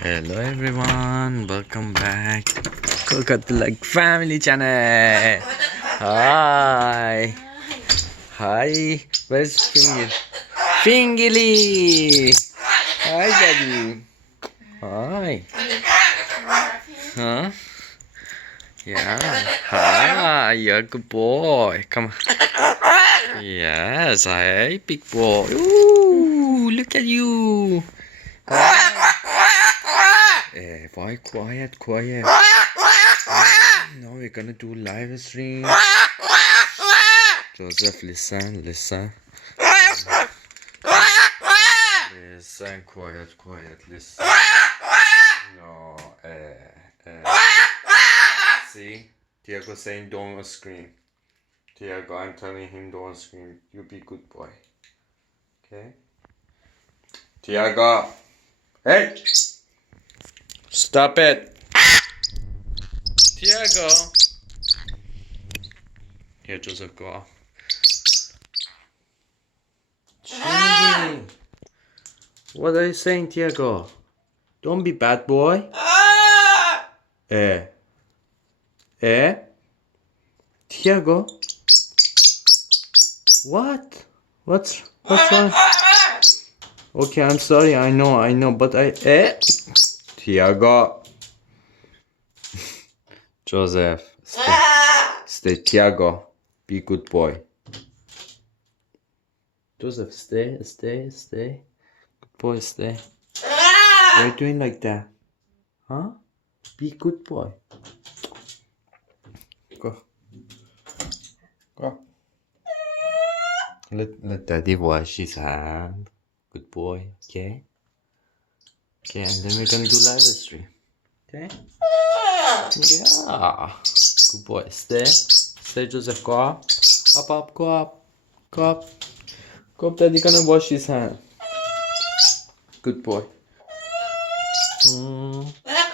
Hello everyone, welcome back to Like Family Channel. Hi. Hi. Where's Finger? Fingily. Hi daddy. Hi. Huh? Yeah. Hi, you're a good boy. Come on. Yes, hi, big boy. Ooh, look at you. Boy, quiet. Now we're gonna do live stream. Joseph, listen. Listen, quiet, listen. No, See? Tiago saying don't scream. Tiago, I'm telling him don't scream. You be good boy. Okay? Tiago! Hey! Stop it! Tiago! Here, Joseph, go off. Chingy. What are you saying, Tiago? Don't be bad boy. Tiago? What? What's wrong? Okay, I'm sorry. I know, but Tiago. Joseph, stay. Tiago, be good boy. Joseph, stay. Good boy, stay. Why are you doing like that? Huh? Be good boy. Go. Let daddy wash his hand. Good boy, okay? Okay, and then we're gonna do live stream. Okay? Yeah. Good boy. Stay, Joseph. Go up. Go up. Daddy gonna wash his hand. Good boy.